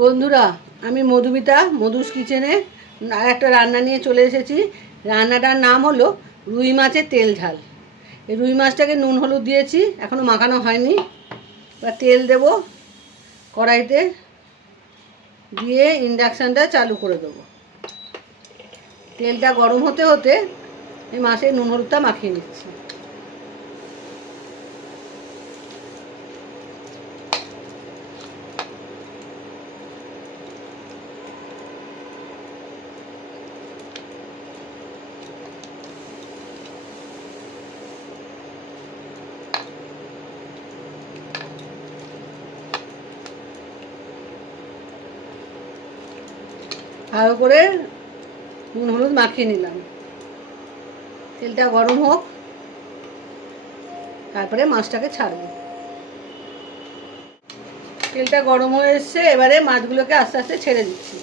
বন্ধুরা, আমি মধুমিতা মধুস কিচেনে আর একটা রান্না নিয়ে চলে এসেছি। রান্নাটার নাম হলো রুই মাছের তেল ঝাল। এই রুই মাছটাকে নুন হলুদ দিয়েছি, এখনও মাখানো হয়নি। এবার তেল দেব কড়াইতে, দিয়ে ইন্ডাকশানটা চালু করে দেবো। তেলটা গরম হতে হতে এই মাছের নুন হলুদটা মাখিয়ে নিচ্ছি। ভালো করে নুন হলুদ মাখিয়ে নিলাম। তেলটা গরম হোক, তারপরে মাছটাকে ছাড়বো। তেলটা গরম হয়ে এসছে, এবারে মাছগুলোকে আস্তে আস্তে ছেড়ে দিচ্ছি।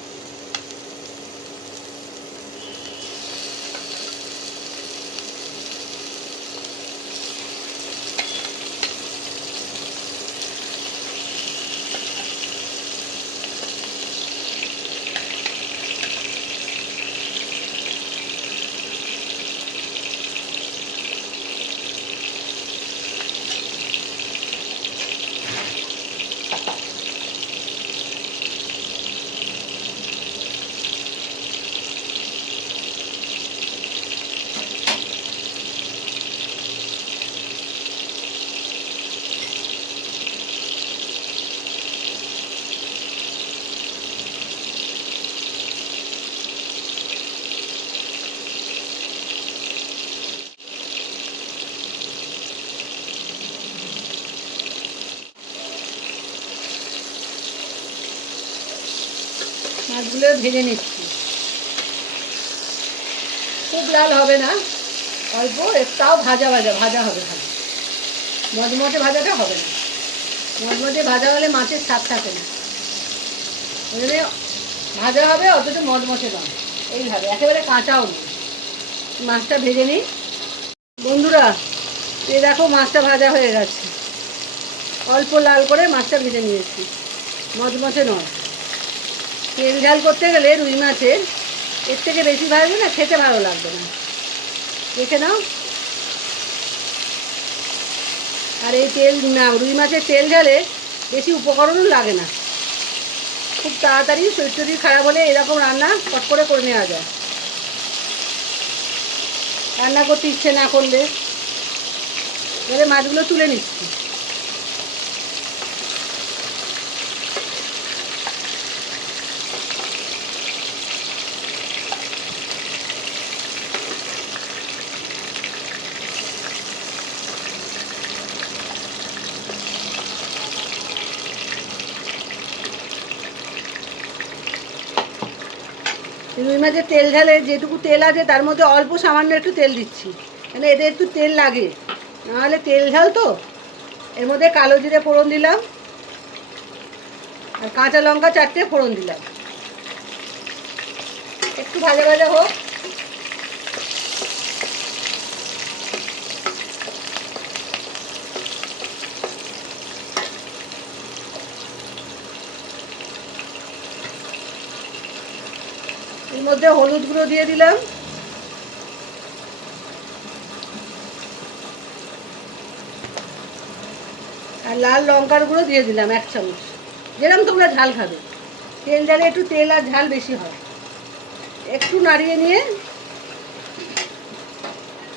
মাছগুলো ভেজে নিচ্ছি। খুব লাল হবে না, অল্প একটাও ভাজা ভাজা ভাজা হবে, খালি মচমচে ভাজাটা হবে না। মচমচে ভাজা হলে মাছের স্বাদ থাকে না, ওই জন্য ভাজা হবে, অথচ মচমচে নয়। এইভাবে একেবারে কাঁচাও নয়। মাছটা ভেজে নিই। বন্ধুরা, এই দেখো মাছটা ভাজা হয়ে গেছে। অল্প লাল করে মাছটা ভেজে নিয়েছি, মচমচে নয়। তেল ঝাল করতে গেলে রুই মাছের এর থেকে বেশি ভাজবে না, খেতে ভালো লাগবে না। দেখে নাও। আর এই তেল না, রুই মাছের তেল ঝালে বেশি উপকরণও লাগে না। খুব তাড়াতাড়ি শরীর টরীর খারাপ হলে এরকম রান্না ফট করে নেওয়া যায়। রান্না করতে ইচ্ছে না করলে এবারে মাছগুলো তুলে নিচ্ছি। রুই মাছের তেল ঝালে যেটুকু তেল আছে তার মধ্যে অল্প সামান্য একটু তেল দিচ্ছি, মানে এদের একটু তেল লাগে, নাহলে তেল ঝাল তো। এর মধ্যে কালো জিরে ফোড়ন দিলাম, আর কাঁচা লঙ্কা 4টে ফোড়ন দিলাম। একটু ভাজা ভাজা হোক। এর মধ্যে হলুদ গুঁড়ো দিয়ে দিলাম, আর লাল লঙ্কার গুঁড়ো দিয়ে দিলাম 1 চামচ। যেরকম তোমরা ঝাল খাবে, তেল ঝালে একটু তেল আর ঝাল বেশি হয়। একটু নাড়িয়ে নিয়ে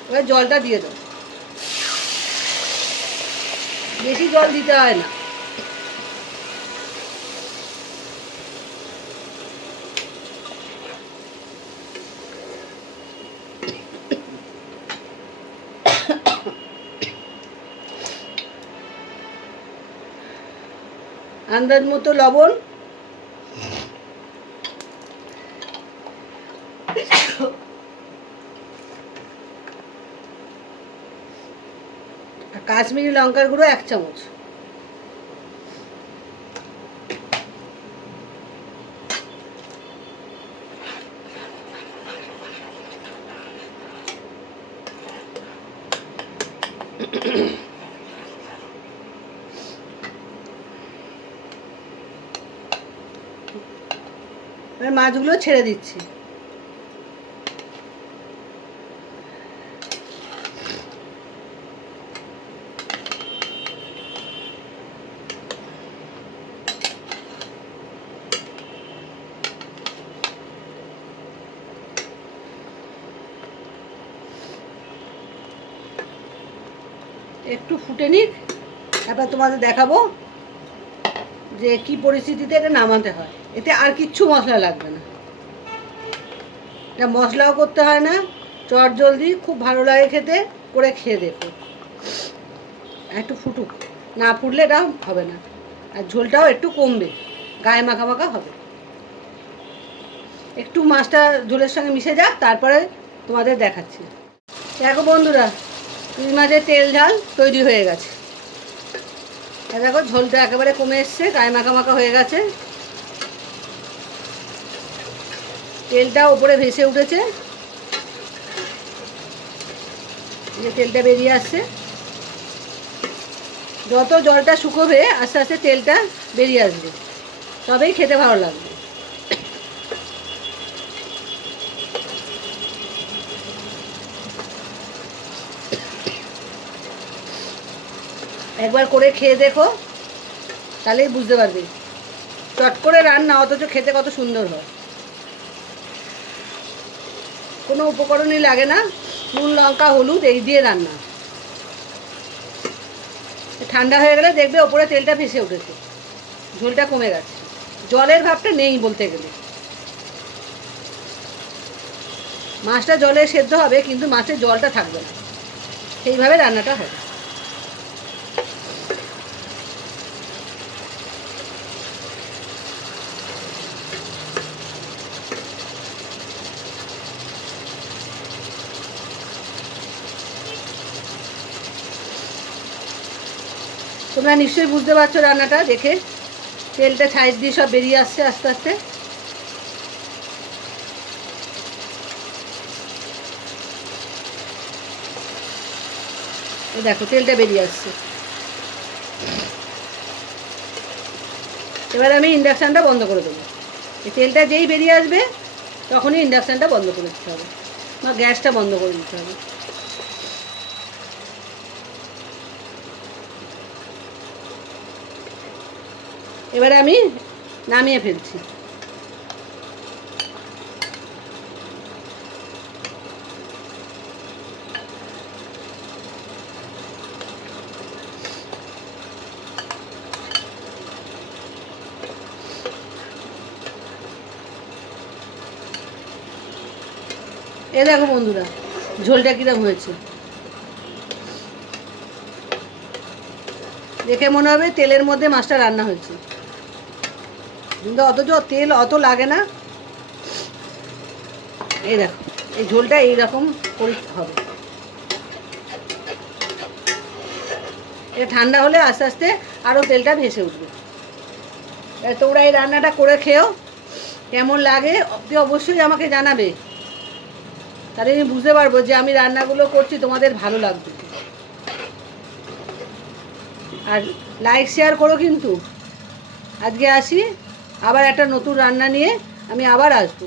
এবার জলটা দিয়ে দাও। বেশি জল দিতে হয় না। আন্দাজ মতো লবণ, কাশ্মীরি লঙ্কার গুঁড়ো 1 চামচ। এবার মাছগুলো ছেড়ে দিচ্ছি। একটু ফুটে নিক, তারপর তোমাদের দেখাবো যে কি পরিস্থিতিতে এটা নামাতে হয়। এতে আর কিচ্ছু মশলা লাগবে না, এটা মশলাও করতে হয় না, চট জলদি, খুব ভালো লাগে খেতে, করে খেয়ে দেখো। একটু ফুটুক, না ফুটলে এটা হবে না, আর ঝোলটাও একটু কমবে, গায়ে মাখা মাখা হবে। একটু মাছটা ঝোলের সঙ্গে মিশে যাক, তারপরে তোমাদের দেখাচ্ছি। দেখো বন্ধুরা, রুই মাছের তেল ঝাল তৈরি হয়ে গেছে। দেখো ঝোলটা একেবারে কমে এসছে, গায়ে মাখা মাখা হয়ে গেছে, তেলটা ওপরে ভেসে উঠেছে, যে তেলটা বেরিয়ে আসছে। যত জলটা শুকোবে আস্তে আস্তে তেলটা বেরিয়ে আসবে, তবেই খেতে ভালো লাগবে। একবার করে খেয়ে দেখো, তাহলেই বুঝতে পারবে। চট করে রান্না, অথচ খেতে কত সুন্দর হয়। কোনো উপকরণই লাগে না, নুন লঙ্কা হলুদ এই দিয়ে রান্না। ঠান্ডা হয়ে গেলে দেখবে ওপরে তেলটা ভেসে উঠেছে, ঝোলটা কমে গেছে, জলের ভাবটা নেই বলতে গেলে। মাছটা জলে সেদ্ধ হবে, কিন্তু মাছের জলটা থাকবে না, সেইভাবে রান্নাটা হবে। তোমরা নিশ্চয়ই বুঝতে পারছো রান্নাটা দেখে, তেলটা সাইড দিয়ে সব বেরিয়ে আসছে আস্তে আস্তে। এই দেখো তেলটা বেরিয়ে আসছে। এবার আমি ইন্ডাকশানটা বন্ধ করে দেবো। এই তেলটা যেই বেরিয়ে আসবে তখনই ইন্ডাকশানটা বন্ধ করে দিতে হবে, বা গ্যাসটা বন্ধ করে দিতে হবে। এবারে আমি নামিয়ে ফেলছি। এ দেখো বন্ধুরা, ঝোলটা কিরকম হয়েছে, দেখে মনে হবে তেলের মধ্যে মাছটা রান্না হয়েছে, কিন্তু অথচ তেল অত লাগে না। এই দেখো, এই ঝোলটা এইরকম করতে হবে। এটা ঠান্ডা হলে আস্তে আস্তে আরও তেলটা ভেসে উঠবে। তোমরা এই রান্নাটা করে খেও, কেমন লাগে অবশ্যই আমাকে জানাবে, তাহলে আমি বুঝতে পারবো যে আমি রান্নাগুলো করছি তোমাদের ভালো লাগবে। আর লাইক শেয়ার করো কিন্তু। আজকে আসি, আবার একটা নতুন রান্না নিয়ে আমি আবার আসবো।